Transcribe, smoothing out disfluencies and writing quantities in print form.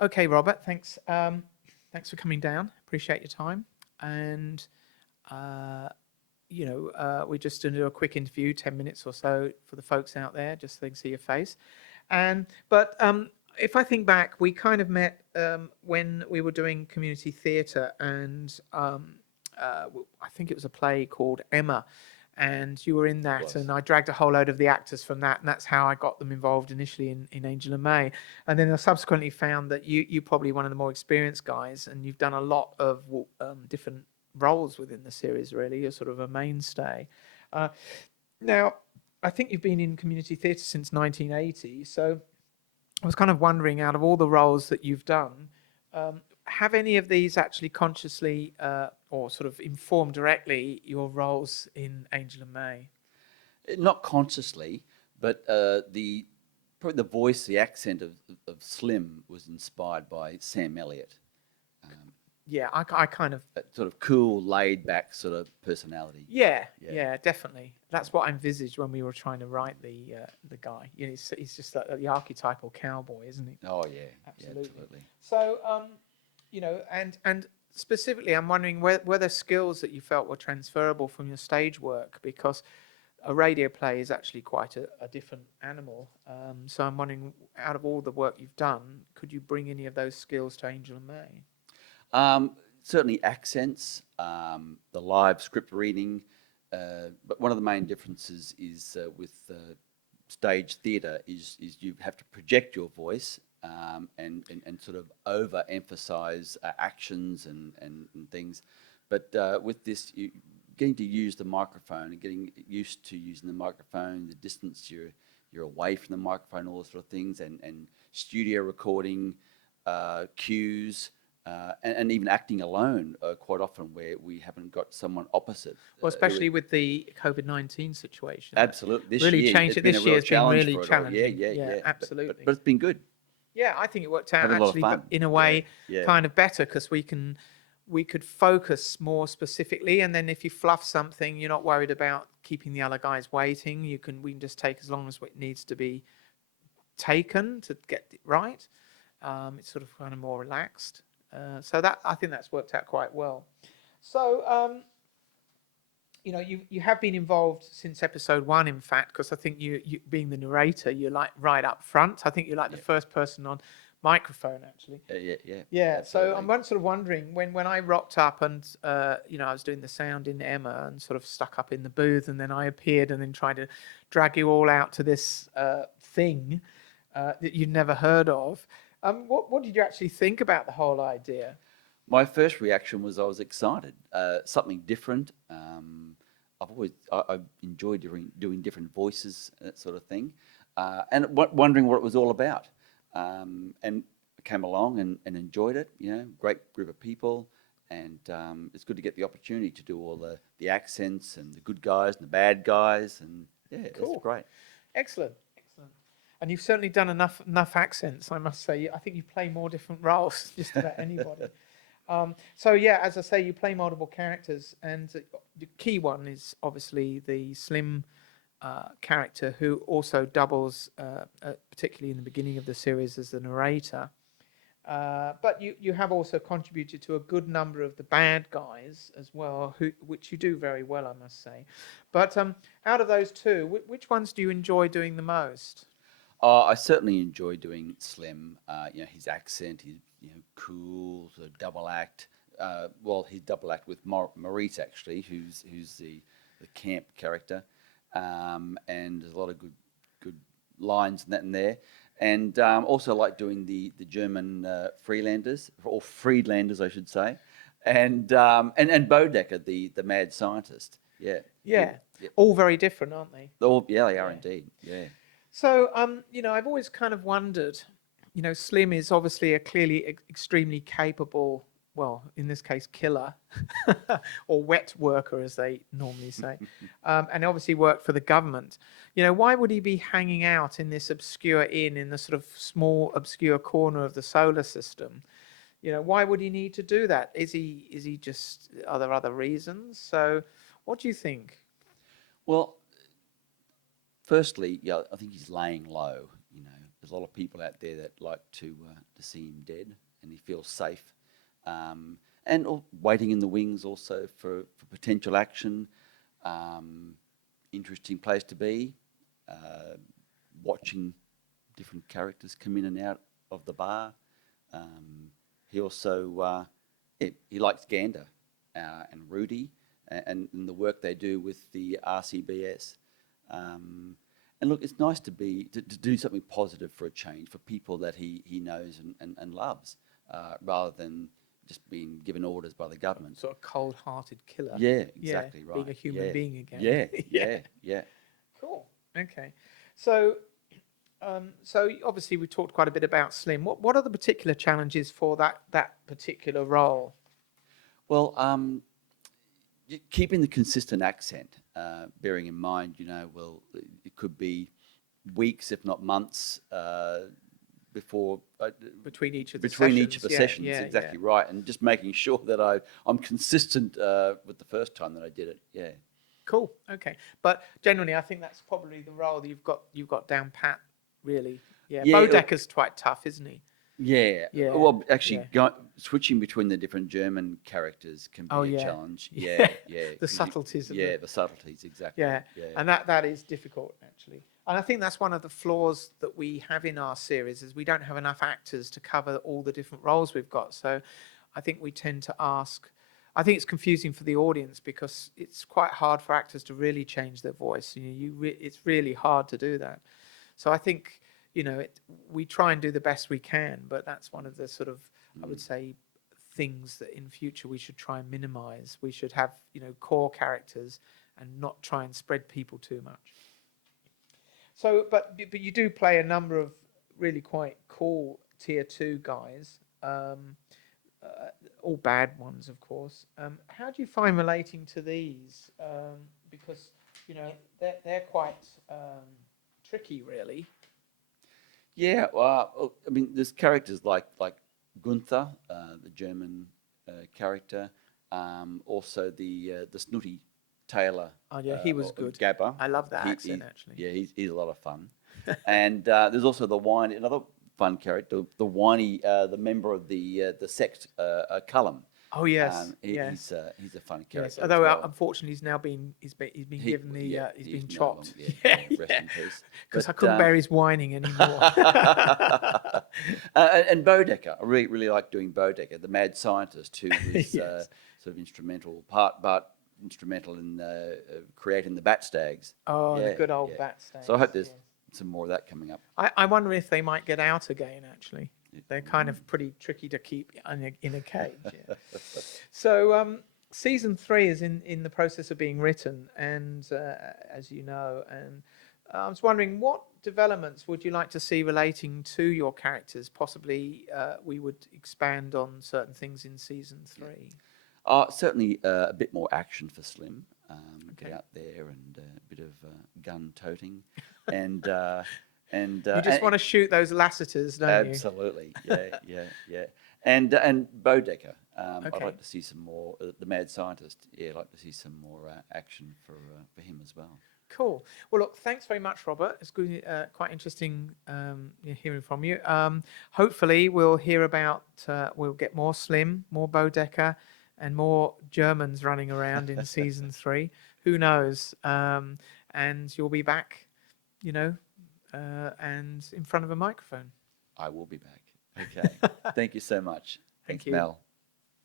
Okay, Robert, thanks. Thanks for coming down. Appreciate your time. And uh, we just do a quick interview, 10 minutes or so, for the folks out there, just so they can see your face. And but if I think back, we kind of met when we were doing community theatre, and I think it was a play called Emma, and you were in that, Was. and I dragged a whole load of the actors from that, and that's how I got them involved initially in Angel and May, and then I subsequently found that you're probably one of the more experienced guys, and you've done a lot of different roles within the series. Really, you're sort of a mainstay. Uh, Now, I think you've been in community theatre since 1980, so I was kind of wondering, out of all the roles that you've done, have any of these actually consciously or sort of informed directly your roles in Angel and May? Not consciously, but the probably the voice, the accent of Slim was inspired by Sam Elliott. Um, Yeah, I kind of, that sort of cool, laid back sort of personality. yeah, Yeah. yeah, definitely. That's what I envisaged when we were trying to write the guy. You know, he's just the archetypal cowboy, isn't he? Oh yeah, yeah, Absolutely. absolutely. So, and specifically, I'm wondering were there skills that you felt were transferable from your stage work, because a radio play is actually quite a different animal. So I'm wondering, out of all the work you've done, could you bring any of those skills to Angel and May? Certainly accents, the live script reading, but one of the main differences is with stage theatre is you have to project your voice and sort of overemphasize actions and things. But with this, you getting to use the microphone and getting used to using the microphone, the distance you're away from the microphone, all those sort of things, and studio recording, cues. And even acting alone quite often where we haven't got someone opposite. Well, especially with the COVID-19 situation, that Absolutely. This really year, changed it's it. been a This year real has been challenge really for it all. Yeah, challenging. yeah, Yeah, yeah. But absolutely. it's been good. Yeah, I think it worked out Having a lot of actually, but fun. in a Yeah, way, yeah. kind of better, because we could focus more specifically, and then if you fluff something, you're not worried about keeping the other guys waiting. We can just take as long as it needs to be taken to get it right. It's sort of kind of more relaxed. So that I think that's worked out quite well. So you have been involved since episode one, in fact, because I think you being the narrator, you're like right up front. I think you're like the Yeah, first person on microphone, actually. yeah, yeah. Yeah, so I'm Absolutely. sort of wondering, when I rocked up and I was doing the sound in Emma and sort of stuck up in the booth, and then I appeared and then tried to drag you all out to this thing that you'd never heard of. What did you actually think about the whole idea? My first reaction was I was excited. Something different. I enjoy doing different voices, that sort of thing, and wondering what it was all about. And I came along and enjoyed it. You know, great group of people, and it's good to get the opportunity to do all the accents and the good guys and the bad guys, and yeah, it's Cool, great. excellent, excellent. And you've certainly done enough accents, I must say. I think you play more different roles than just about anybody. So yeah, as I say, you play multiple characters, and the key one is obviously the Slim character, who also doubles, particularly in the beginning of the series, as the narrator. But you have also contributed to a good number of the bad guys as well, which you do very well, I must say. But out of those two, which ones do you enjoy doing the most? I certainly enjoy doing Slim. You know, his accent, his cool sort of double act. Well, his double act with Maurice actually, who's the camp character, and there's a lot of good lines and that in there. And also like doing the German Freelanders, or Friedlanders, I should say, and Bodecker, the mad scientist. Yeah, he, Yeah, yeah, all very different, aren't they? yeah, they are Yeah. indeed. Yeah. So, I've always kind of wondered, Slim is obviously a clearly extremely capable, well, in this case, killer, or wet worker, as they normally say, and obviously worked for the government. Why would he be hanging out in this obscure inn in the sort of small, obscure corner of the solar system? Why would he need to do that? Is he just, are there other reasons? So, what do you think? Well, firstly, yeah, I think he's laying low. You know, there's a lot of people out there that like to see him dead, and he feels safe. And waiting in the wings also for potential action. Interesting place to be. Watching different characters come in and out of the bar. He also he likes Gander and Rudy and the work they do with the RCBS. And look, it's nice to do something positive for a change for people that he knows and loves, rather than just being given orders by the government. Sort of cold-hearted killer. Yeah, exactly right. Being a human being again. Yeah. Cool. Okay. So, so obviously we talked quite a bit about Slim. What are the particular challenges for that particular role? Well, keeping the consistent accent, bearing in mind, it could be weeks, if not months, before Between each of the sessions. Exactly right, and just making sure that I'm consistent with the first time that I did it. Yeah. Cool. Okay. But generally, I think that's probably the role that you've got down pat. Really. Yeah. Bodecker's quite tough, isn't he? Yeah. Yeah. Well, actually, switching between the different German characters can be a challenge. Yeah. The subtleties. The subtleties. Exactly. Yeah. And that is difficult, actually. And I think that's one of the flaws that we have in our series is we don't have enough actors to cover all the different roles we've got. So I think we tend to ask. I think it's confusing for the audience because it's quite hard for actors to really change their voice. It's really hard to do that. So I think, we try and do the best we can, but that's one of the sort of, I would say, things that in future we should try and minimize. We should have, core characters and not try and spread people too much. So, but you do play a number of really quite cool tier 2 guys, all bad ones, of course. How do you find relating to these? Because, they're quite tricky, really. Yeah, well, I mean, there's characters like Gunther, the German character, also the snooty tailor. Oh yeah, he was good. Gabba. I love that accent actually. Yeah, he's a lot of fun. And there's also another fun character, the whiny, the member of the sect, Cullum. Oh yes, he's a fun character. Yes, although unfortunately he's been given he's been chopped. Rest in peace. Because I couldn't bear his whining anymore. And Bodecker, I really like doing Bodecker, the mad scientist who was sort of instrumental in creating the bat stags. Oh, the good old bat stags. So I hope there's some more of that coming up. I wonder if they might get out again. Actually, they're kind of pretty tricky to keep in a cage. Yeah. So season 3 is in the process of being written, and as you know, and I was wondering what developments would you like to see relating to your characters? Possibly we would expand on certain things in season 3. Certainly a bit more action for Slim. Get out there and a bit of gun toting, and you just want to shoot those Lassiters, don't you? Absolutely, yeah. And Bodecker. I'd like to see some more. The mad scientist. Yeah, I'd like to see some more action for him as well. Cool. Well, look, thanks very much, Robert. It's good, quite interesting hearing from you. Hopefully, we'll hear about. We'll get more Slim, more Bodecker, and more Germans running around in season 3. Who knows? And you'll be back, and in front of a microphone. I will be back. Okay. Thank you so much. Thank Thanks, you. Mel.